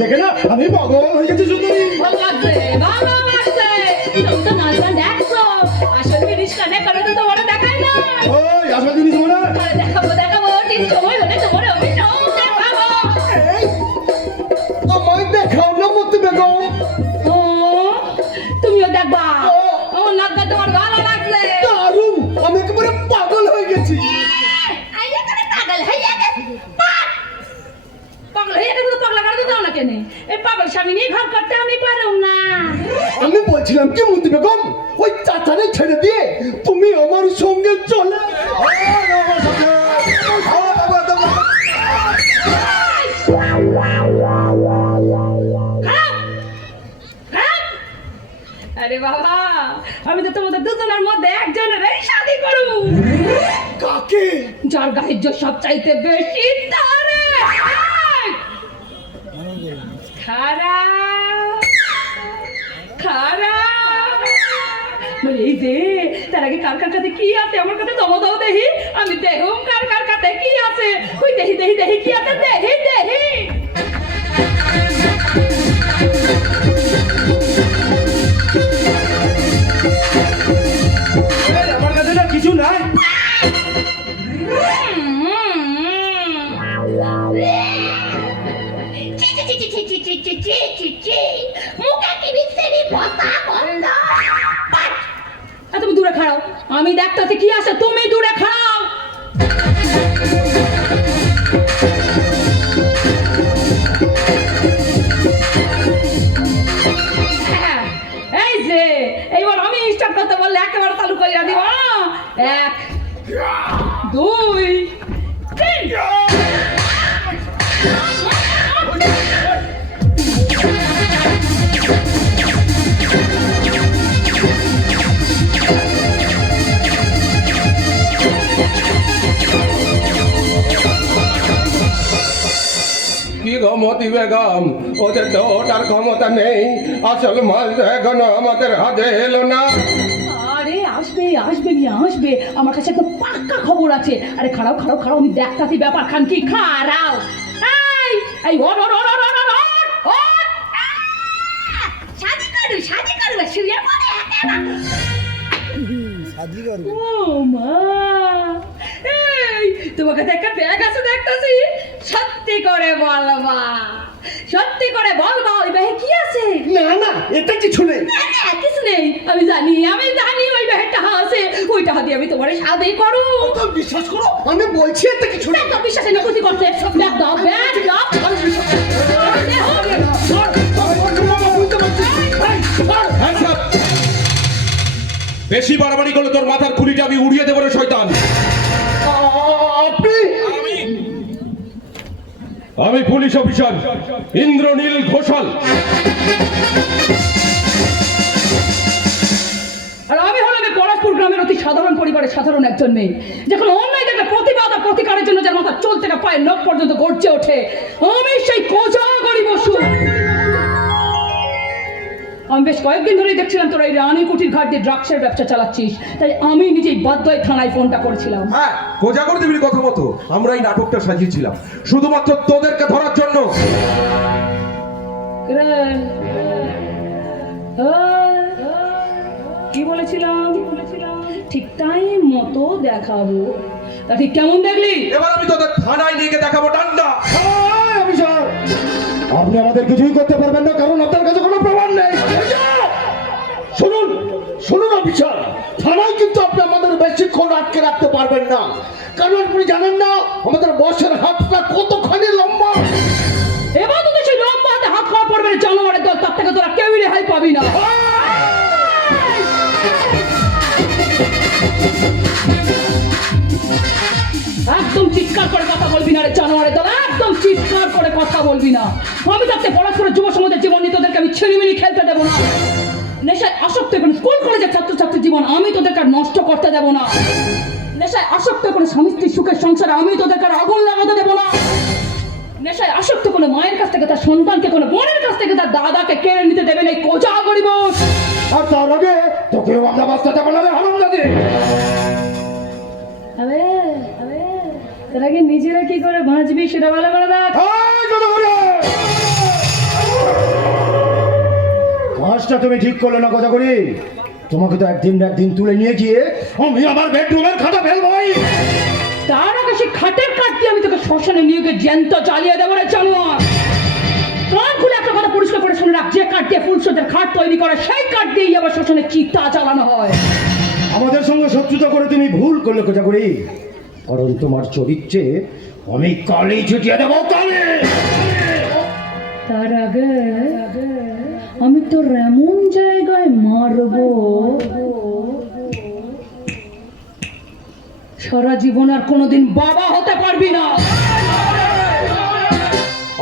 দেখে না আমি পাগল হয়ে গেছি সুন্দরী। ভালো লাগছে ভালো লাগছে। তুমি তো নাচটা দেখছ আসল জিনিস কানে করে তো তোমার দেখাই না ওই আসল জিনিস মনে দেখাবো দেখাবো ঠিক সময় পাগল স্বামী নিয়ে ঘর করতে আমি পারো না আমি বলছিলাম কি মতি বেগম ওই চাচারে ছেড়ে দিয়ে তুমি আমার সঙ্গে চলে! খাও! আরে বাবা আমি তো তোমাদের দুজনের মধ্যে একজনের এই শাদি করব কাকে যার গায়ের সব চাইতে বেশি তারে খারাপ খারা। বলি, এই যে, তার আগে কার কার কাছে কি আছে? আমার কাছে দমো দাও দেহি আমি দেহুম কার কার কাছে কি আছে? ওই দেহি দেহি দেহি কি আছে? দেহি মতি বেগম ওদের তো ওটার ক্ষমতা নেই। আসল মাল তো এখনও আমাদের হাতে এলো না। আরে আসবে আসবে নিয়ে আসবে। আমার কাছে একটা পাক্কা খবর আছে। আরে খারাপ খারাপ খারাপ আমি দেখতাছি ব্যাপার। খান কি? খারাপ এই এই ওর ওর ওর ওর ওর ওর শাদি শাদি শুয়ে পড়ে ও মা! তোমার কাছে একটা ব্যাগ আছে দেখতাছি সত্যি করে বলবা সত্যি করে বলবা ওই ব্যাগে কি আছে না না এটা কিছু নেই না, না, কিছু নেই আমি জানি আমি জানি ওই আছে ওই টাকা দিয়ে আমি তোমার সাদে করো তো বিশ্বাস করো আমি বলছি এটা কিছু ব্যাগ দাও বিশ্বাসে না ক্ষতি করছে ব্যাগ দাও ব্যাগ দাও! বেশি বাড়াবাড়ি করলে তোর মাথার খুলিটা আমি উড়িয়ে দেবো রে শয়তান আমি পুলিশ অফিসার ইন্দ্রনীল ঘোষাল। আর আমি হলাম এই পলাশপুর গ্রামের অতি সাধারণ পরিবারের সাধারণ একজন মেয়ে। যখন অন্যায় দেখলে প্রতিবাদ আর প্রতিকারের জন্য যার মাথা চলতে থেকে পায়ের নখ পর্যন্ত গড়ছে ওঠে, আমি সেই কোজা গরিব আমি বেশ কয়েকদিন ধরেই দেখছিলাম তোরা এই রানী কুটির ঘাট দিয়ে ড্রাগসের ব্যবসা চালাচ্ছিস। তাই আমি নিজেই বাধ্য হয়ে থানায় ফোনটা করেছিলাম। হ্যাঁ কোজাগর দেবীর কথা মতো। আমরা এই নাটকটা সাজিয়েছিলাম। শুধুমাত্র তোদেরকে ধরার জন্য। কি বলেছিলাম? ঠিক টাইম মতো দেখাবো। তা ঠিক কেমন দেখলি? এবার আমি তোদের থানায় নিয়ে গিয়ে দেখাবো ডান্ডা। অফিসার আপনি আমাদের কিছুই করতে পারবেন না কারণ আপনার কাছে শুনুন অফিসার থানায় কিন্তু আপনি আমাদের বেশিক্ষণ আটকে রাখতে পারবেন না। কারণ আপনি জানেন না, আমাদের বসের হাতটা কতখানি লম্বা। এবার তোদের সেই লম্বা হাতে হাত খাওয়া পড়বে জানোয়ারের দল, তার থেকে তোরা কেউই রেহাই পাবি না। একদম চিৎকার করে কথা বলবি না রে জানোয়ারের দল, একদম চিৎকার করে কথা বলবি না। আমি থাকতে পড়াশোনার যুব সমাজের জীবন নিয়ে তোদেরকে আমি ছিনিমিনি খেলতে দেবো না। নেশায় আসক্ত কোনো স্কুল কলেজের ছাত্রছাত্রীর জীবন আমি তোদেরকে আর নষ্ট করতে দেবো না? নেশায় আসক্ত কোনো স্বামী স্ত্রীর সুখের সংসারে আমি তোদেরকে আর আগুন লাগাতে দেবো না? নেশায় আসক্ত কোনো মায়ের কাছ থেকে তার সন্তানকে কোনো বোনের কাছ থেকে তার দাদাকে কেড়ে নিতে দেবে না এই কোজা গরিব আর তার আগে তোকেও আমরা বাঁচতে বলারে হারাম লাগে আবে আবে তোর আগে নিজেরা কি করে বাঁচবি সেটা ভালো করে দেখ। কাজটা তুমি ঠিক করলে না কথা করি তোমাকে তো একদিন একদিন তুলে নিয়ে গিয়ে আমি আমার বেডরুমের খাতা ফেলবই তার আগে সে খাটের কাঠ দিয়ে আমি তোকে শ্মশানে নিয়ে গিয়ে জ্যান্ত জ্বালিয়ে দেবো রে জানোয়ার কান খুলে একটা কথা পরিষ্কার করে শুনে রাখ যে কাঠ দিয়ে ফুলসজ্জার খাট তৈরি করে সেই কাঠ দিয়েই আবার শ্মশানে চিতা চালানো হয়। আমাদের সঙ্গে শত্রুতা করে তুমি ভুল করলে কোথা করি কারণ তোমার চরিত্রে আমি কালি ছুটিয়ে দেবো কালি! তার আগে আমি তোর এমন জায়গায় মারবো। সারা জীবন আর কোনোদিন বাবা হতে পারবি না।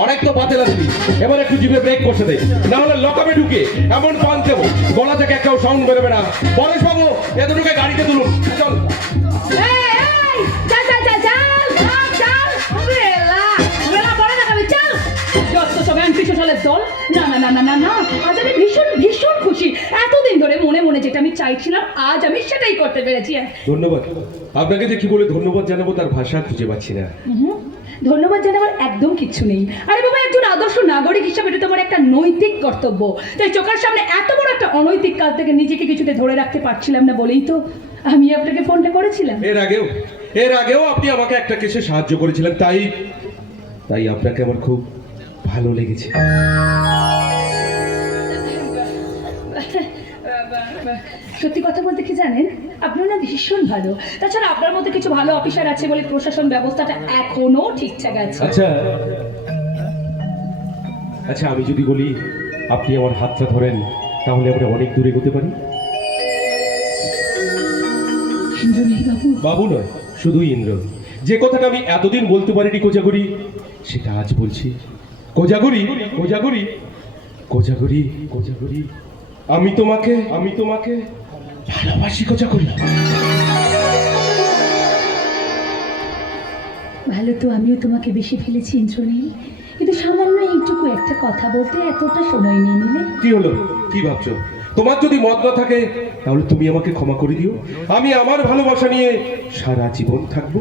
অনেক তো বাতে লাগবি এবার একটু জিভে ব্রেক করতে দে। না হলে লকাবে ঢুকে এমন পান দেবো। গলা থেকে একটাও সাউন্ড বেরোবে না। পরেশ বাবু এতটুকু গাড়িতে তুলুন। চল, অ্যান্টিসো সালের দল। না, না, না, না, না, না। আজ আমি ভীষণ ভীষণ খুশি। এতদিন ধরে মনে মনে যেটা আমি চাইছিলাম আজ আমি সেটাই করতে পেরেছি। ধন্যবাদ। আপনাকে যে কি বলে ধন্যবাদ জানাব তার ভাষা খুঁজে পাচ্ছি না। ধন্যবাদ জানাবার একদম কিচ্ছু নেই। আরে বাবা একজন আদর্শ নাগরিক হিসাবে এটা তোমার একটা নৈতিক কর্তব্য। তাই চোখের সামনে এত বড় একটা অনৈতিক কাজ থেকে নিজেকে কিছুতে ধরে রাখতে পারছিলাম না বলেই তো আমি আপনাকে ফোনটা করেছিলাম। এর আগেও এর আগেও আপনি আমাকে একটা কেসে সাহায্য করেছিলেন তাই তাই আপনাকে আমার খুব ভালো লেগেছে। সত্যি কথা বলতে কি জানেন? আপনার না ভীষণ ভালো। তাছাড়া আপনার মধ্যে কিছু ভালো অফিসার আছে বলে প্রশাসন ব্যবস্থাটা এখনও ঠিকঠাক আছে। আচ্ছা। আচ্ছা আমি যদি বলি আপনি আমার হাতটা ধরেন তাহলে আমরা অনেক দূরে এগোতে পারি। বাবু নয় শুধু ইন্দ্র। যে কথাটা আমি এতদিন বলতে পারিনি কোজাগরি সেটা আজ বলছি। কোজাগরি কোজাগরি কোজাগরি কোজাগরি। আমি তোমাকে আমি তোমাকে ভালোবাসি কোজাগরি। ভালো তো আমিও তোমাকে বেশি ফেলেছি ইন্দ্রনীল। কিন্তু সামান্য এইটুকু একটা কথা বলতে এতটা সময় নিয়ে নিলে। কি হলো? কি ভাবছ? তোমার যদি মত না থাকে তাহলে তুমি আমাকে ক্ষমা করে দিও। আমি আমার ভালোবাসা নিয়ে সারা জীবন থাকব।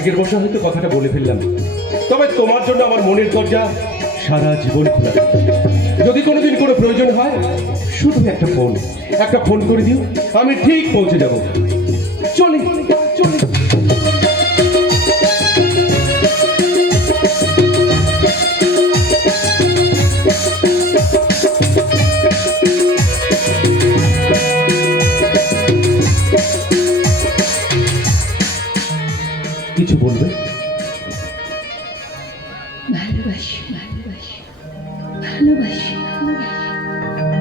আবেগের বসা হয়তো কথাটা বলে ফেললাম। তবে তোমার জন্য আমার মনের দরজা সারা জীবন খোলা। যদি কোনোদিন কোনো প্রয়োজন হয়, শুধু একটা ফোন। একটা ফোন করে দিও, আমি ঠিক পৌঁছে যাব।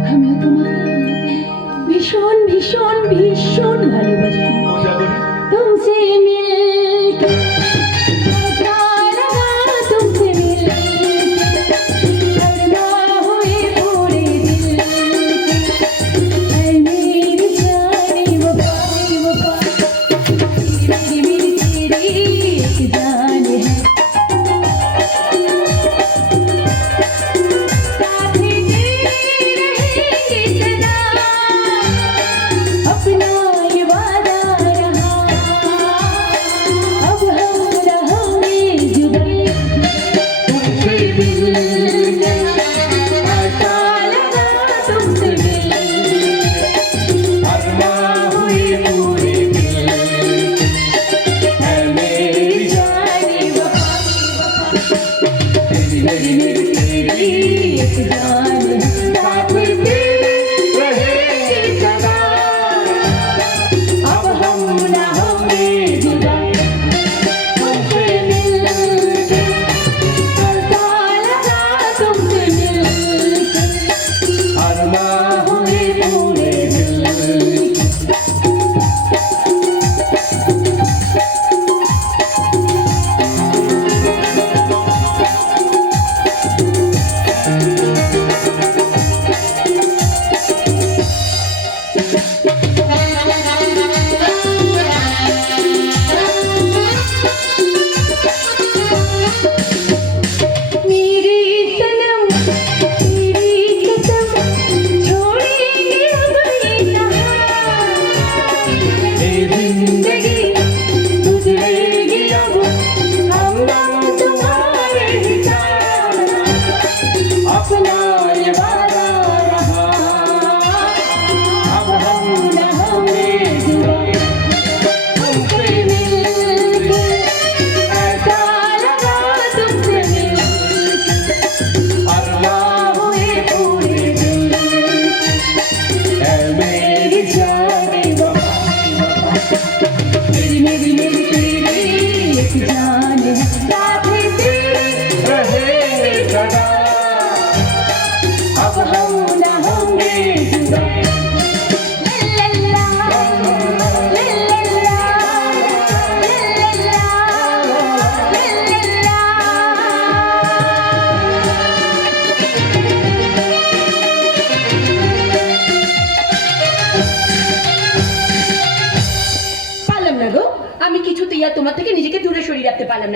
আমিও তোমাকে ভীষণ ভীষণ ভীষণ ভালোবাসি।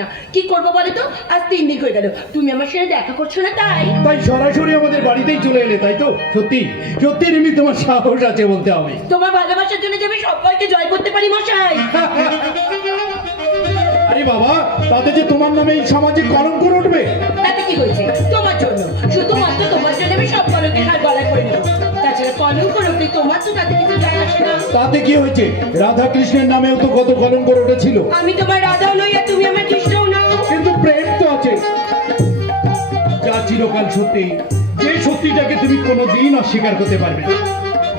না। কি করব বলো তো আজ তিন দিন হয়ে গেল। তুমি আমার সাথে দেখা করছ না তাই? তাই সরাসরি আমাদের বাড়িতেই চলে এলে তাই তো? সত্যি সত্যি রিমি তোমার সাহস আছে বলতে হবে। তোমার ভালোবাসার জন্য যে আমি সবাইকে জয় করতে পারি মশাই। আরে বাবা তাতে যে তোমার নামে এই সমাজে কলঙ্ক উঠবে তাতে কি হয়েছে? তোমার জন্য। শুধুমাত্র তোমার জন্য আমি সব কলঙ্কে হার গলায় করে নেব। তাতে না। কি হয়েছে? রাধা কৃষ্ণের নামেও তো কত কলঙ্ক উঠেছিল। আমি তোমার রাধাও নই আর তুমি আমার কৃষ্ণও নাও। কিন্তু প্রেম তো আছে। যা চিরকাল সত্যি যে সত্যিটাকে তুমি কোনোদিন অস্বীকার করতে পারবে না।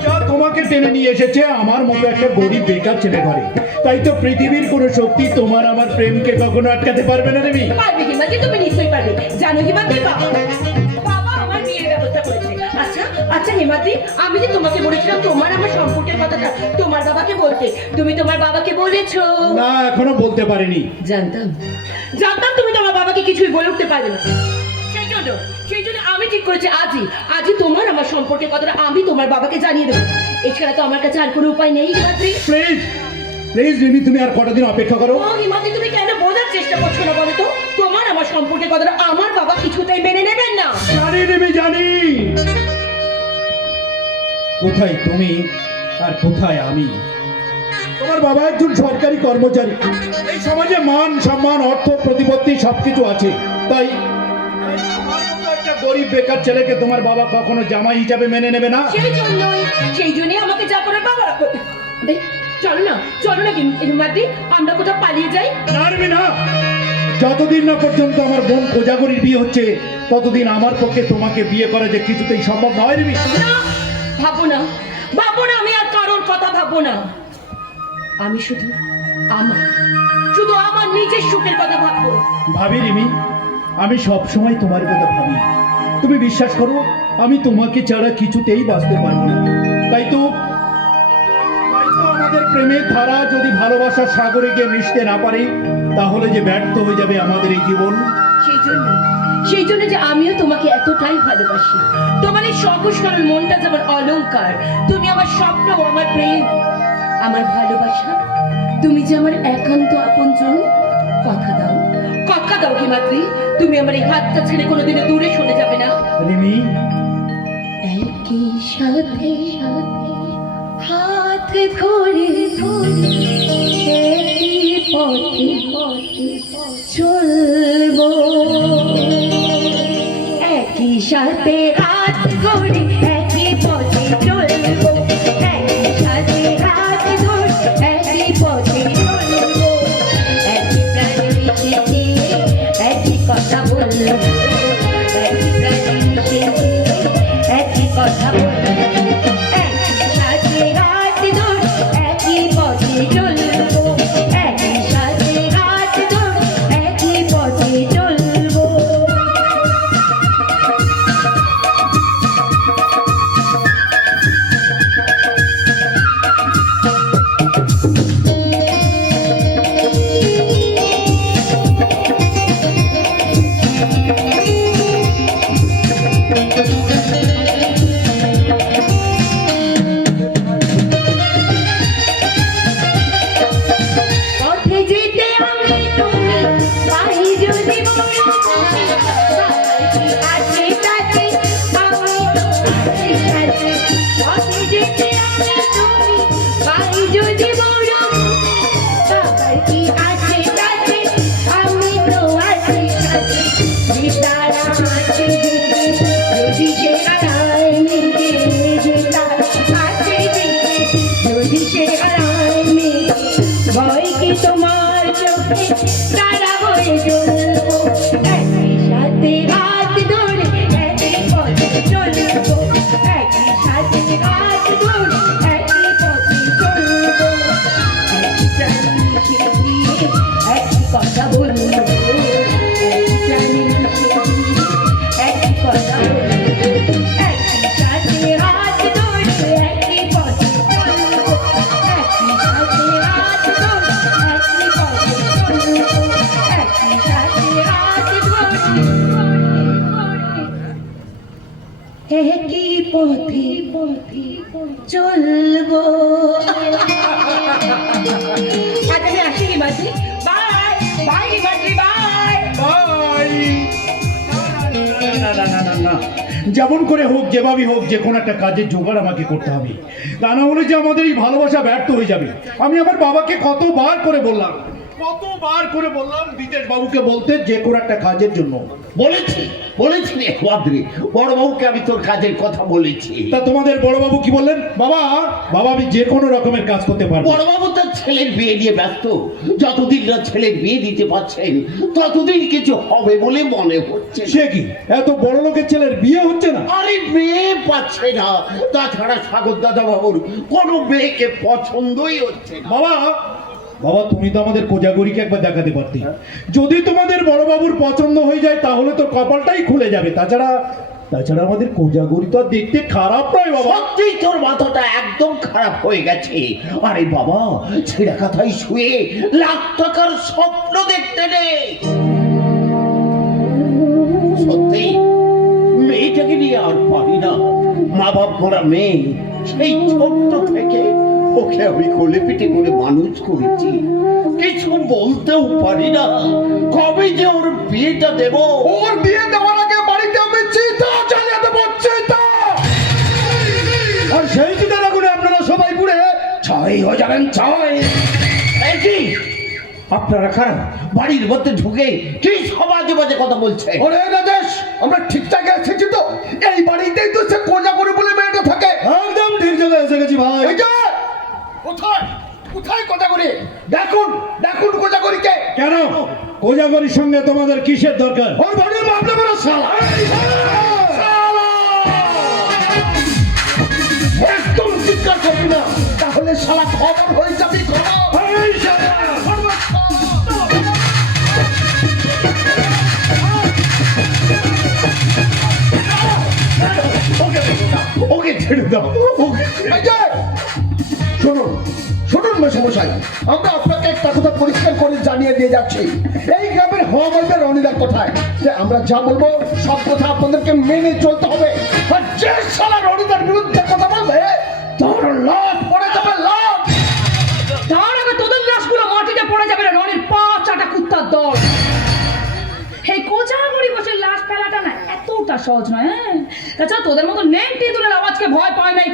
যা তোমাকে টেনে নিয়ে এসেছে আমার মতো একটা গরিব বেকার ছেলে ঘরে। তাই তো পৃথিবীর কোনো শক্তি তোমার আমার প্রেমকে কখনো আটকাতে পারবে না দেবী। পারবে হিমাদি তুমি নিশ্চয়ই পারবে। জানো হিমাদি আচ্ছা আচ্ছা হিমাদি আমি যে তোমাকে বলেছিলাম তোমার আমার সম্পর্কের কথাটা তোমার বাবাকে বলতে তুমি তোমার বাবাকে বলেছ। না এখনও বলতে পারিনি। জানতাম। জানতাম তুমি তোমার বাবাকে কিছুই বলে উঠতে পারবে না। সেই জন্য সেই জন্য আমি ঠিক করেছি আজই আজই তোমার আমার সম্পর্কের কথাটা আমি তোমার বাবাকে জানিয়ে দেবো। এছাড়া তো আমার কাছে আর কোনো উপায় নেই হিমাদ্রি। প্লিজ প্লিজ রিমি তুমি আর কটা দিন অপেক্ষা করো। ও হিমাদ্রি তুমি কেন বোঝার চেষ্টা করছ না বলো তো? তোমার আমার সম্পর্কে কথাটা আমার বাবা কিছুতেই মেনে নেবেন না। জানি রিমি জানি। কোথায় তুমি আর কোথায় আমি? তোমার বাবা একজন সরকারি কর্মচারী। এই সমাজে মান সম্মান অর্থ প্রতিপত্তি সবকিছু আছে। তাই গরিব বেকার ছেলেকে তোমার বাবা কখনো জামাই হিসাবে মেনে নেবে না? সেই জন্যই সেই জন্যই আমাকে যা করে বাবা চলো না চলো না হিমাদ্রি আমরা কোথাও পালিয়ে যাই। রিমি না। যতদিন না পর্যন্ত আমার বোন কোজাগরির বিয়ে হচ্ছে ততদিন আমার পক্ষে তোমাকে বিয়ে করা যে কিছুতেই সম্ভব নয় রিমি না ভাববো না আমি আর কারোর কথা ভাববো না। আমি শুধু আমার শুধু আমার নিজের সুখের কথা ভাববো। ভাবি রিমি আমি সব সময় তোমার কথা ভাবি। তুমি বিশ্বাস করো আমি তোমাকে ছাড়া কিছুতেই বাঁচতে পারব না। তাই তো প্রেমের ধারা যদি ভালোবাসার সাগরে গিয়ে মিশতে না পারে তাহলে যে ব্যর্থ হয়ে যাবে আমাদের এই জীবন। সেই জন্য সেই জন্য যে আমিও তোমাকে এতটাই ভালোবাসি। তোমার এই সরল মনটা যেমন অলংকার তুমি আমার স্বপ্ন আমার প্রেম আমার ভালোবাসা তুমি যে আমার একান্ত আপনজন কথা দাও। কথা দাও হিমাদ্রি তুমি আমার এই হাতটা ছেড়ে কোনোদিনও দূরে সরে যাবে না। রিমি। একই সাথে হাত ধরে একই পথে চলব। একই সাথে হাত ধরে পথে তারা যেমন করে হোক, যেভাবে হোক, যে কোনো একটা কাজের জোগাড় আমাকে করতে হবে। তা না হলে যে আমাদের এই ভালোবাসা ব্যর্থ হয়ে যাবে। আমি আমার বাবাকে কতবার করে বললাম, কতবার করে বললাম বিদেশ বাবুকে বলতে যে কোনো একটা কাজের জন্য। বলেছি। বলেছি রে বাদ্রি বড় বাবুকে আমি তোর কাজের কথা বলেছি। তা তোমাদের বড় বাবু কি বললেন? বাবা বাবা আমি যে কোনো রকমের কাজ করতে পারব। বড় বাবু তার ছেলের বিয়ে নিয়ে ব্যস্ত। যতদিন না ছেলের বিয়ে দিতে পারছেন ততদিন কিছু হবে বলে মনে হচ্ছে সে কি? এত বড় লোকের ছেলের বিয়ে হচ্ছে না? আরে মেয়ে পাচ্ছে না। তাছাড়া সাগর দাদা বাবুর কোনো মেয়েকে পছন্দই হচ্ছে না। বাবা বাবা, তুমি তো আমাদের কোজাগরিকে একবার দেখাতে পারতে। যদি তোমাদের বড় বাবুর পছন্দ হয়ে যায়, তাহলে তো কপালটাই খুলে যাবে। তাছাড়া তাছাড়া আমাদের কোজাগরি তো দেখতে খারাপ নয়, বাবা। সত্যিই তোর মাথাটা একদম খারাপ হয়ে গেছে। আরে বাবা, ছেঁড়া কথাই শুয়ে লাখ টাকার স্বপ্ন দেখতে নেই সত্যি, মেয়েটাকে নিয়ে আর পারি না। মা বাপ মোরা মেয়ে, সেই ছোট্ট থেকে ওকে আমি কোলে পিঠে করে মানুষ করেছি। কিছু বলতেও পারি না। কবে যে ওর বিয়েটা দেবো? ওর বিয়ে দেওয়ার আগে বাড়িতে আমি চিতা চালিয়ে দেবো চিতা! আর সেই চিতা লাগুনে আপনারা সবাই পুড়ে ছাই হয়ে যাবেন ছাই! একই আপনারা খারাপ বাড়ির মধ্যে ঢুকে কি সমাজে বাজে কথা বলছে? ওরে রাজেশ আমরা ঠিকঠাক এসেছি তো। এই বাড়িতেই তো সে কোজা করে বলে মেয়েটা থাকে। একদম ঠিক জায়গায় এসে গেছি ভাই। কোথায় কোজা দেখুন দেখুন কোজা কেন? কোজাগরির সঙ্গে তোমাদের কিসের দরকার? ওর বাড়ির মাপলে বড় শালা। একদম চিৎকার করবি না। তাহলে শালা খবর হয়ে যাবে খবর ওকে ছেড়ে দাও। ওকে যে! শুনুন মেশমশাই আমরা আপনাকে একটা কথা পরিষ্কার করে জানিয়ে দিয়ে যাচ্ছি। এই গ্রামের হওয়া বলবে রনিদার কোথায়? যে আমরা যা বলব সব কথা আপনাদেরকে মেনে চলতে হবে। আর যে সালা রনিদার বিরুদ্ধে কথা বলবে তার লাভ পড়ে যাবে লাভ তার আগে তোদের লাশগুলো মাটিতে পড়ে যাবে রনির পা চাটা কুত্তার দল। এই কোচাগুড়ি বসে লাশ ফেলাটা না এতটা সহজ নয় হ্যাঁ? তাছাড়া তোদের মতো নেংটি দূরের আওয়াজকে ভয় পায় না এই,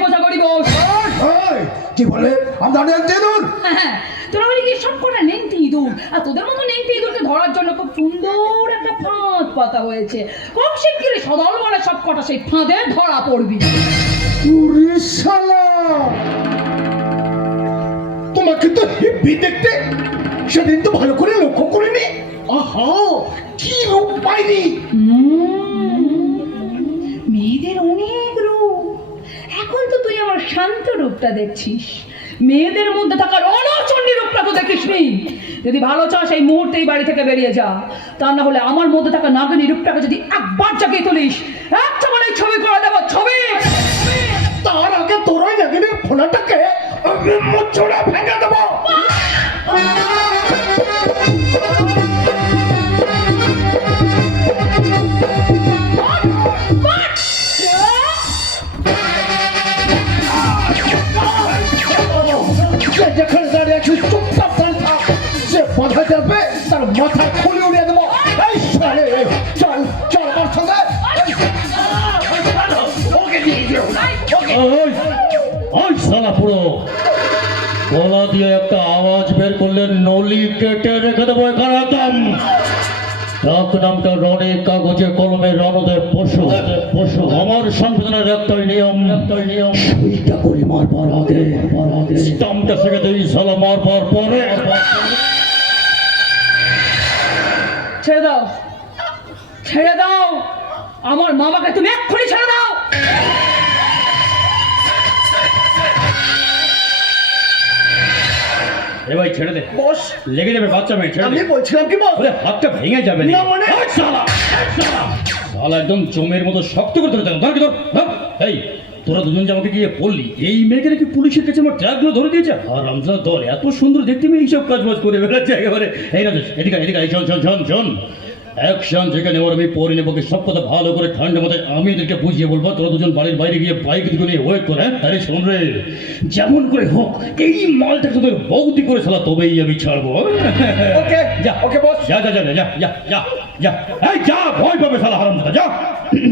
কি বলে? আমরা নেন দূর হ্যাঁ তোরা বলি কি সব কটা নেংটি ইঁদুর? আর তোদের মতো নেংটি ইঁদুরকে ধরার জন্য খুব সুন্দর একটা ফাঁদ পাতা হয়েছে। খুব শিগগিরই সদল বলে সব কটা সেই ফাঁদে ধরা পড়বি। তোমাকে তো হেব্বি দেখতে সেদিন তো ভালো করে লক্ষ্য করিনি। আহা কি রূপ পাইনি। মেয়েদের অনেক আমার শান্ত রূপটা দেখছিস। মেয়েদের মধ্যে থাকা রণচণ্ডী রূপটা তো দেখিস নি। যদি ভালো চাস এই মুহূর্তেই বাড়ি থেকে বেরিয়ে যা। তা না হলে আমার মধ্যে থাকা নাগিনী রূপটাকে যদি একবার জাগিয়ে তুলিস একটা মানে ছবি করে দেবো ছবি! তার আগে তোরাই নাগিনে ফোনাটাকে আমি মোচড়া ভেঙে দেবো। কেটে রেখে দেবো এখানে একদম ডাক নামটা কাগজে কলমে রণদের পশু। পশু আমার সংবিধানের একটাই নিয়ম। একটাই নিয়ম। সেইটা করি মারবার আগে। স্টাম্পটা শেখে দিই শালা মারবার পরে। ছেড়ে দাও। ছেড়ে দাও। আমার মামাকে তুমি এক্ষুনি ছেড়ে দাও। এ ভাই ছেড়ে দে। বস। লেগে যাবে বাচ্চা মেয়ে ছেড়ে আমি বলছিলাম কি বস হাতটা ভেঙে যাবে না। মানে? শালা। শালা একদম জমের মতো শক্ত করে ধরে ধর ধর। এই তোরা দুজন যে আমাকে গিয়ে বললি এই মেয়েকে নাকি পুলিশের কাছে আমার ট্র্যাকগুলো ধরে দিয়েছে? আর রমজান দল এত সুন্দর দেখতে মেয়ে এইসব কাজ বাজ করে বেড়াচ্ছে একেবারে। এই রাজেশ এদিকে এদিকে এই শোন শোন শোন শোন। অ্যাকশন যেখানে ওর আমি পরে নেব সব কথা ভালো করে ঠান্ডা মাথায় আমি এদেরকে বুঝিয়ে বলব তোরা দুজন বাড়ির বাইরে গিয়ে বাইক দিকে নিয়ে ওয়েট করে আরে শোন রে যেমন করে হোক এই মালটা তোদের বৌদি করে শালা তবেই আমি ছাড়বো ওকে যা। ওকে বস যা যা যা যা যা যা যা এই যা ভয় পাবে সালা হারাম যা।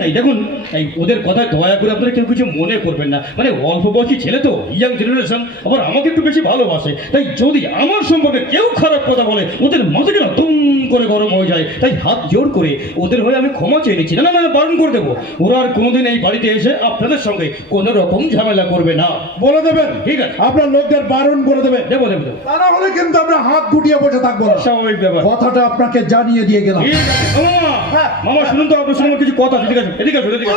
এই দেখুন এই ওদের কথা দয়া করে আপনারা কেউ কিছু মনে করবেন না। মানে অল্প বয়সী ছেলে তো ইয়াং জেনারেশন আবার আমাকে একটু বেশি ভালোবাসে। তাই যদি আমার সম্পর্কে কেউ খারাপ কথা বলে ওদের মাথা কেন তুম করে গরম হয়ে যায়। তাই হাত জোর করে ওদের হয়ে আমি ক্ষমা চেয়ে নিচ্ছি। না না না বারণ করে দেবো। ওরা আর কোনোদিন এই বাড়িতে এসে আপনাদের সঙ্গে কোনো রকম ঝামেলা করবে না। বলে দেবেন? ঠিক আছে। আপনার লোকদের বারণ করে দেবেন? দেবো দেবো দেবো। তা না হলে কিন্তু আমরা হাত গুটিয়ে বসে থাকব না। স্বাভাবিক ব্যাপার। কথাটা আপনাকে জানিয়ে দিয়ে গেলাম। ঠিক আছে। মামা, মামা শুনুন তো আপনার সঙ্গে কিছু কথা আছে, এদিকে আসুন, এদিকে।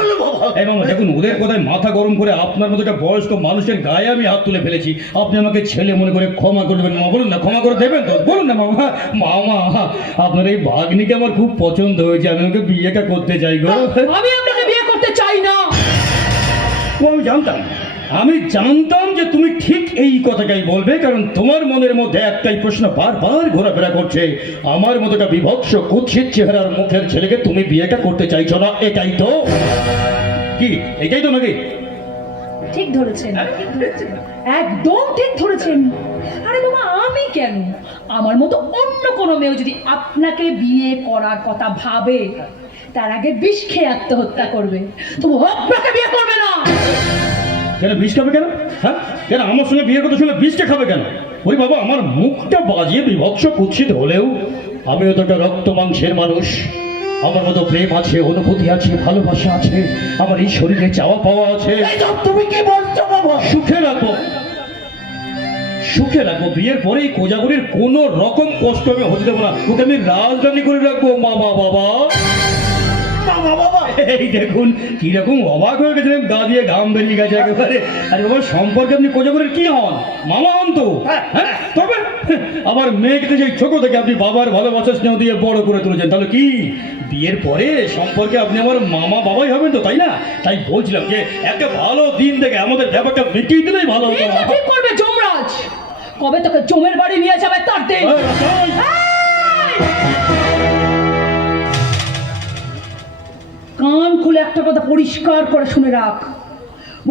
এই মামা দেখুন ওদের কথায় মাথা গরম করে আপনার মতো একটা বয়স্ক মানুষের গায়ে আমি হাত তুলে ফেলেছি। আপনি আমাকে ছেলে মনে করে ক্ষমা করে দেবেন। মামা বলুন না ক্ষমা করে দেবেন তো? বলুন না মামা। মামা আপনার এই ভাগ্নিকে আমার খুব পছন্দ হয়েছে আমি ওকে বিয়েটা করতে চাই গো। আমি আপনাকে বিয়ে করতে চাই না। ও আমি জানতাম। আমি জানতাম যে তুমি ঠিক এই কথাটাই বলবে কারণ তোমার মনের মধ্যে একটাই প্রশ্ন বারবার ঘোরাফেরা করছে। আমার মতো একটা বিভৎস কুৎসিত চেহারার মুখের ছেলেকে তুমি বিয়েটা করতে চাইছো না এটাই তো। কি? এটাই তো নাকি? ঠিক ধরেছেন। একদম ঠিক ধরেছেন। আরে বাবা, আমি কেন? আমার মতো অন্য কোনো মেয়ে যদি আপনাকে বিয়ে করার কথা ভাবে, তার আগে বিষ খেয়ে আত্মহত্যা করবে। তবু আপনাকে বিয়ে করবে না। কেন, বিষ খাবে কেন? হ্যাঁ? কেন, আমার সঙ্গে বিয়ে কথা শুনে বিষটা খাবে কেন? ওই বাবা, আমার মুখটা বাজিয়ে বিভৎস কুৎসিত হলেও আমি তো একটা রক্ত মাংসের মানুষ। আমার মতো প্রেম আছে অনুভূতি আছে ভালোবাসা আছে আমার এই শরীরে চাওয়া পাওয়া আছে। তুমি কি বলছো বাবা? সুখে রাখব। সুখে রাখব। বিয়ের পরেই এই কোজাগরির কোনো রকম কষ্ট আমি হতে দেবো না। ওকে আমি রাজধানী করে রাখব। মা বাবা। বাবা এই দেখুন কীরকম অবাক হয়ে গেছিলেন গা দিয়ে ঘাম বেরিয়ে গেছে একেবারে। আরে বাবা সম্পর্কে আপনি কোজাগরের কি হন? মামা হন তো? হ্যাঁ তবে আমার মেয়েকে সেই ছোট থেকে আপনি বাবার ভালোবাসা স্নেহ দিয়ে বড় করে তুলেছেন। তাহলে কি? বিয়ের পরে সম্পর্কে আপনি আমার মামা বাবাই হবেন তো তাই না? তাই বলছিলাম যে একটা ভালো দিন থেকে আমাদের ব্যাপারটা মিটিয়ে দিলেই ভালো হতো। ঠিক করবে যমরাজ। কবে তোকে জমের বাড়ি নিয়ে যাবে তার দিন কান খুলে একটা কথা পরিষ্কার করে শুনে রাখ।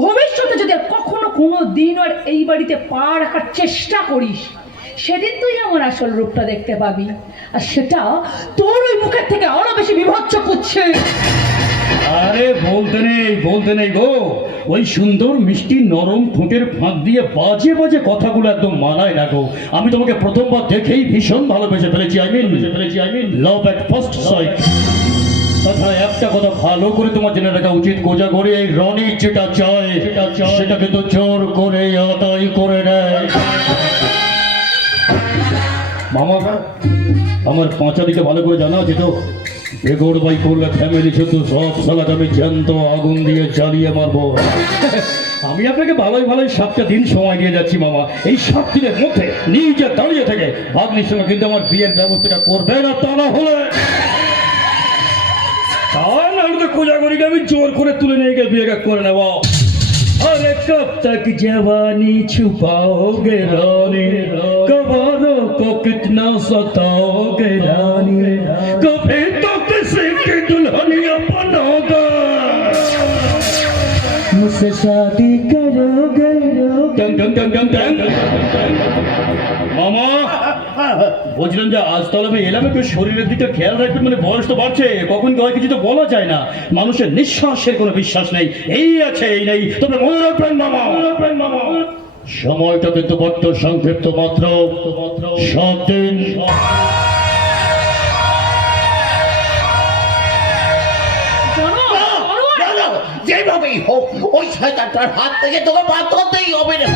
ভবিষ্যতে যদি কখনো কোনো দিন আর এই বাড়িতে পা রাখার চেষ্টা করিস সেদিন তুই আমার আসল রূপটা দেখতে পাবি। আর সেটা তোর ওই মুখের থেকে আরও বেশি বিভৎস করছে। আরে বলতে নেই বলতে নেই গো। ওই সুন্দর মিষ্টি নরম ঠোঁটের ফাঁক দিয়ে বাজে বাজে কথাগুলো একদম মানায় না গো। আমি তোমাকে প্রথমবার দেখেই ভীষণ ভালোবেসে ফেলেছি আই মিন ফেলেছি I mean love at first sight তাছাড়া একটা কথা ভালো করে তোমার জেনে রাখা উচিত। গোজা করে এই রনি যেটা চায় সেটা চায়। সেটা কিন্তু জোর করে আদায় করে নেয়। মামা আমার পাঁচালিকে ভালো করে জানা আছে তো? বেগর বাই করলে ফ্যামিলি শুধু সব সালাদ আমি জ্যান্ত আগুন দিয়ে জ্বালিয়ে মারবো। আমি আপনাকে ভালোই ভালোই সাতটা দিন সময় দিয়ে যাচ্ছি মামা। এই সাত দিনের মধ্যে নিজে দাঁড়িয়ে থেকে ভাগ্নির সঙ্গে কিন্তু আমার বিয়ের ব্যবস্থাটা করবে না তা না হলে। কোজাগরিকে আমি জোর করে তুলে নিয়ে গিয়ে বিয়েটা করে নেবো अरे कब तक जवानी छुपाओगे रानी कबारों को कितना सताओगे रानी कभी तो किसी की दुल्हनिया बनोगे मुझसे शादी करोगे टंग বলছিলাম যে আজ তাহলে আমি এলাম একটু শরীরের দিকটা খেয়াল রাখবেন মানে বয়স তো বাড়ছে কখন কি হয় কিছু তো বলা যায় না। মানুষের নিঃশ্বাসের কোনো বিশ্বাস নেই। এই আছে এই নেই। তোমরা মনে রাখবেন মামা মনে রাখবেন মামা। সময়টা কিন্তু বড্ড সংক্ষিপ্ত মাত্র। সব দিন। যেভাবেই হোক ওই শয়তানটার হাত থেকে তোকে বাঁচাতেই হবে রে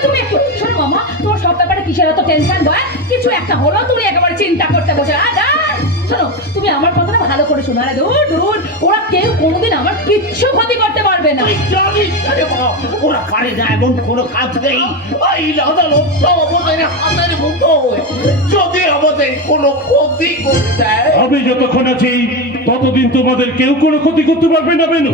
মা তোকে চুপ করবে চুপ করবে তুমি একটু শোনো মামা তোমার সব ব্যাপারে কিসের এত টেনশন বয় কিছু একটা হলো তুমি একেবারে চিন্তা করতে বসে আয় আয়। শোনো তুমি আমার কথাটা ভালো করে শোনো আরে দূর দূর ওরা কেউ কোনোদিন আমার কিচ্ছু ক্ষতি করতে পারবে না। ওরা পারে এমন কোনো কাজ নেই। আইন আদালত তো আমাদের হাতের মুঠোয় যদি আমাদের কোনো ক্ষতি করে দেয়। আমি যতক্ষণ আছি ততদিন তোমাদের কেউ কোনো ক্ষতি করতে পারবে না বেনু।